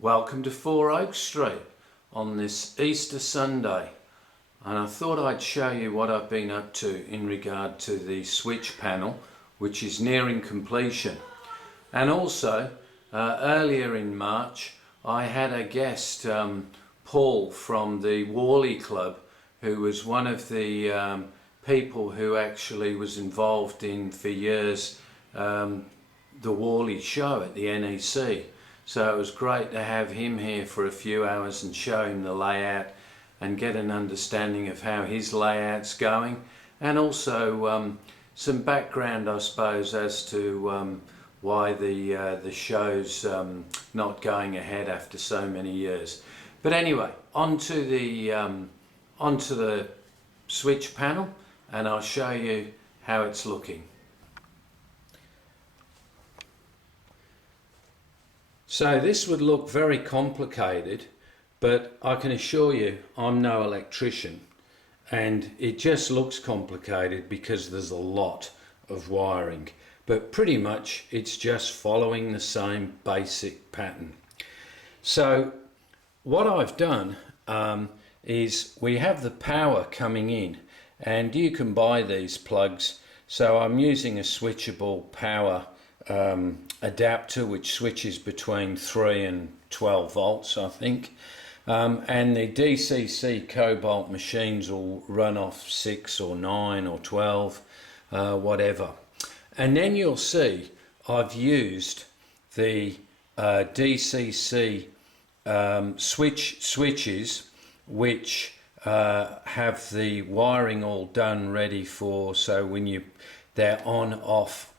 Welcome to 4 Oak Street on this Easter Sunday, and I thought I'd show you what I've been up to in regard to the switch panel, which is nearing completion. And also earlier in March I had a guest, Paul from the Whalley Club, who was one of the people who actually was involved in for years the Whalley show at the NEC. So it was great to have him here for a few hours and show him the layout and get an understanding of how his layout's going, and also some background, I suppose, as to why the show's not going ahead after so many years. But anyway, onto the switch panel, and I'll show you how it's looking. So this would look very complicated, but I can assure you I'm no electrician, and it just looks complicated because there's a lot of wiring, but pretty much it's just following the same basic pattern. So what I've done is we have the power coming in, and you can buy these plugs. So I'm using a switchable power adapter which switches between 3 and 12 volts, I think, and the DCC Cobalt machines will run off 6 or 9 or 12, whatever. And then you'll see I've used the DCC switches which have the wiring all done ready for, so when they're on, off,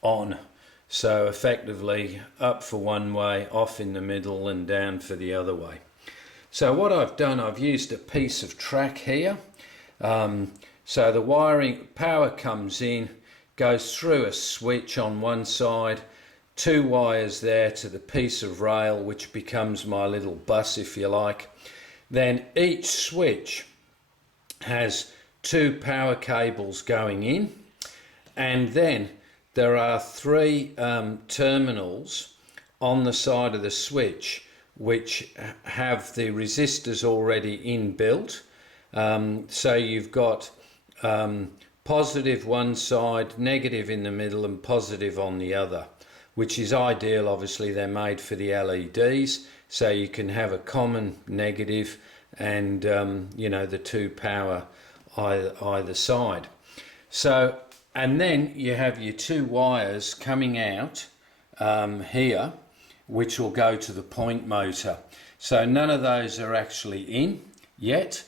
on. So effectively up for one way, off in the middle, and down for the other way. So what I've done, I've used a piece of track here. So the wiring, power comes in, goes through a switch on one side, 2 wires there to the piece of rail which becomes my little bus, if you like. Then each switch has 2 power cables going in, and then there are 3 terminals on the side of the switch which have the resistors already inbuilt. So you've got positive one side, negative in the middle, and positive on the other, which is ideal. Obviously they're made for the LEDs, so you can have a common negative and you know, the 2 power either side. So, and then you have your 2 wires coming out here, which will go to the point motor. So none of those are actually in yet,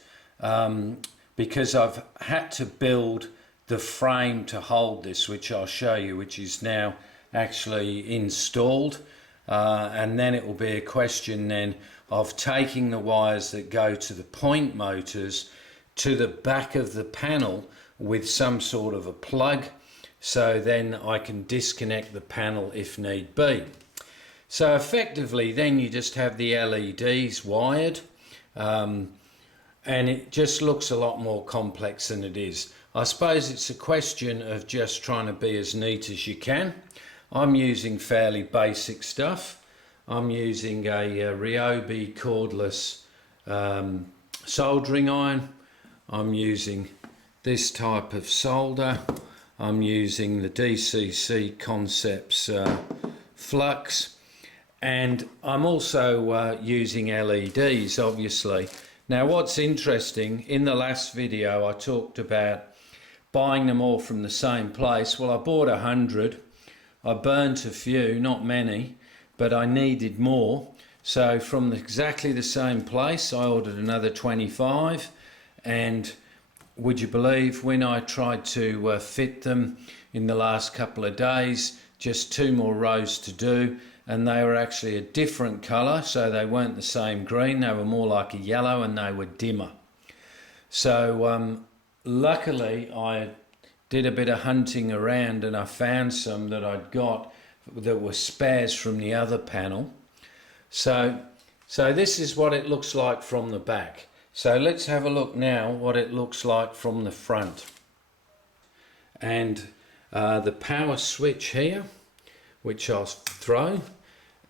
because I've had to build the frame to hold this, which I'll show you, which is now actually installed. And then it will be a question then of taking the wires that go to the point motors to the back of the panel with some sort of a plug, so then I can disconnect the panel if need be. So effectively then you just have the LEDs wired, and it just looks a lot more complex than it is. I suppose it's a question of just trying to be as neat as you can. I'm using fairly basic stuff. I'm using a Ryobi cordless soldering iron. I'm using this type of solder. I'm using the DCC Concepts flux, and I'm also using LEDs, obviously. Now what's interesting, in the last video I talked about buying them all from the same place. Well, I bought 100. I burnt a few, not many, but I needed more. So from exactly the same place I ordered another 25, and would you believe, when I tried to fit them in the last couple of days, just 2 more rows to do, and they were actually a different colour, so they weren't the same green, they were more like a yellow, and they were dimmer. So luckily I did a bit of hunting around and I found some that I'd got that were spares from the other panel. So this is what it looks like from the back. So let's have a look now what it looks like from the front. And the power switch here, which I'll throw,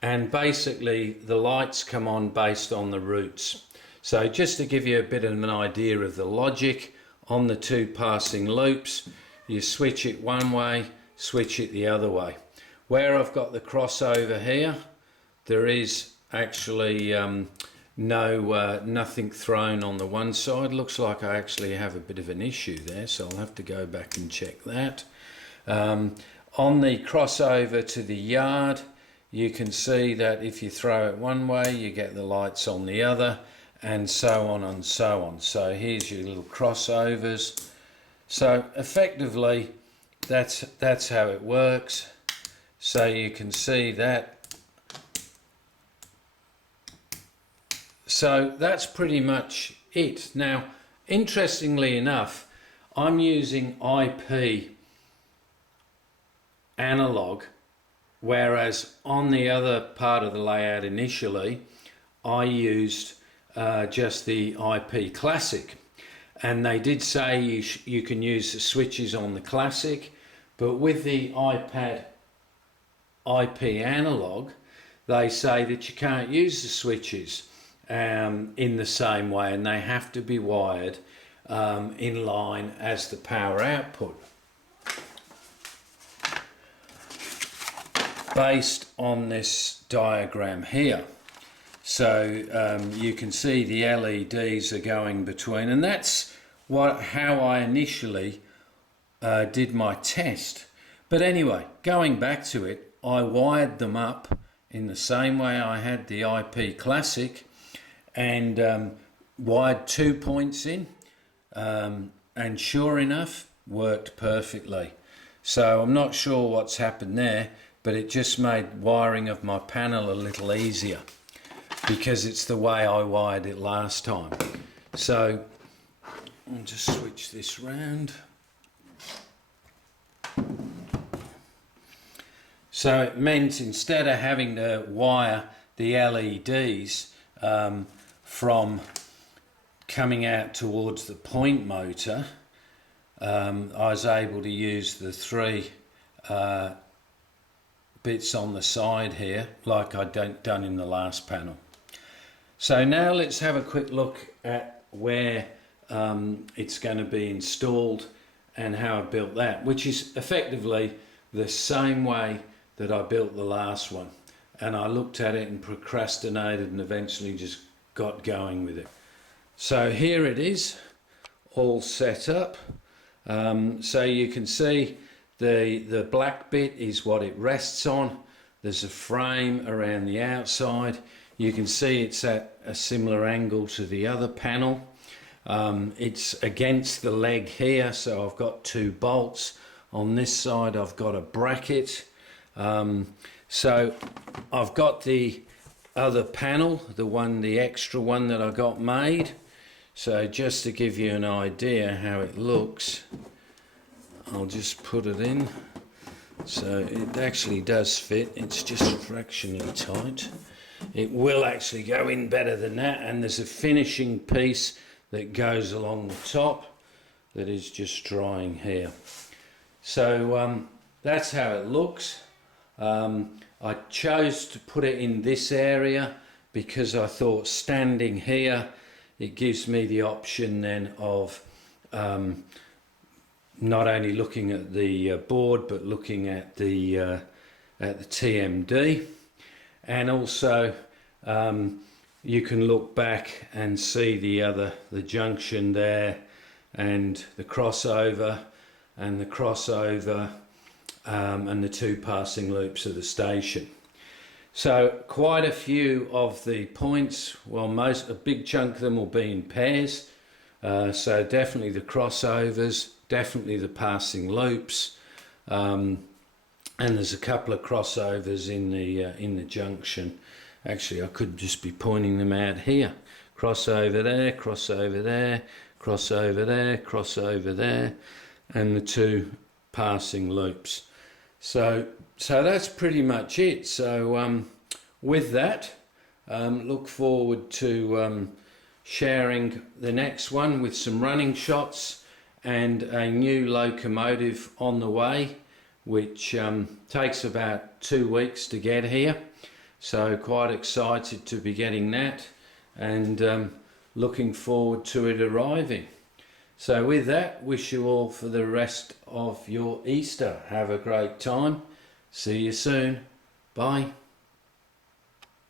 and basically the lights come on based on the routes. So just to give you a bit of an idea of the logic on the two passing loops, you switch it one way, switch it the other way. Where I've got the crossover here, there is actually nothing thrown on the one side. Looks like I actually have a bit of an issue there, so I'll have to go back and check that. On the crossover to the yard, you can see that if you throw it one way, you get the lights on the other, and so on and so on. So here's your little crossovers. So effectively, that's how it works. So you can see that. So that's pretty much it. Now, interestingly enough, I'm using IP analog, whereas on the other part of the layout initially, I used just the IP Classic. And they did say you can use the switches on the Classic, but with the iPad IP analog, they say that you can't use the switches in the same way, and they have to be wired in line as the power output. Based on this diagram here. So you can see the LEDs are going between, and that's how I initially did my test. But anyway, going back to it, I wired them up in the same way I had the IP Classic, and wired 2 points in, and sure enough, worked perfectly. So I'm not sure what's happened there, but it just made wiring of my panel a little easier, because it's the way I wired it last time. So I'll just switch this round. So it meant instead of having to wire the LEDs from coming out towards the point motor, I was able to use the three bits on the side here, like I'd done in the last panel. So now let's have a quick look at where it's going to be installed and how I built that, which is effectively the same way that I built the last one. And I looked at it and procrastinated and eventually just got going with it. So here it is, all set up. So you can see the black bit is what it rests on. There's a frame around the outside. You can see it's at a similar angle to the other panel. It's against the leg here, so I've got 2 bolts. On this side I've got a bracket. So I've got the other panel, the extra one that I got made. So just to give you an idea how it looks, I'll just put it in. So it actually does fit, it's just fractionally tight. It will actually go in better than that, and there's a finishing piece that goes along the top that is just drying here. So that's how it looks. I chose to put it in this area because I thought standing here it gives me the option then of not only looking at the board but looking at the TMD, and also you can look back and see the junction there and the crossover and the crossover and the 2 passing loops of the station. So quite a few of the points, well, a big chunk of them will be in pairs. So definitely the crossovers, definitely the passing loops, and there's a couple of crossovers in the junction. Actually, I could just be pointing them out here. Crossover there, crossover there, crossover there, crossover there, and the 2 passing loops. So that's pretty much it. So with that, look forward to sharing the next one with some running shots and a new locomotive on the way, which takes about 2 weeks to get here. So quite excited to be getting that, and looking forward to it arriving. So with that, wish you all for the rest of your Easter. Have a great time. See you soon. Bye.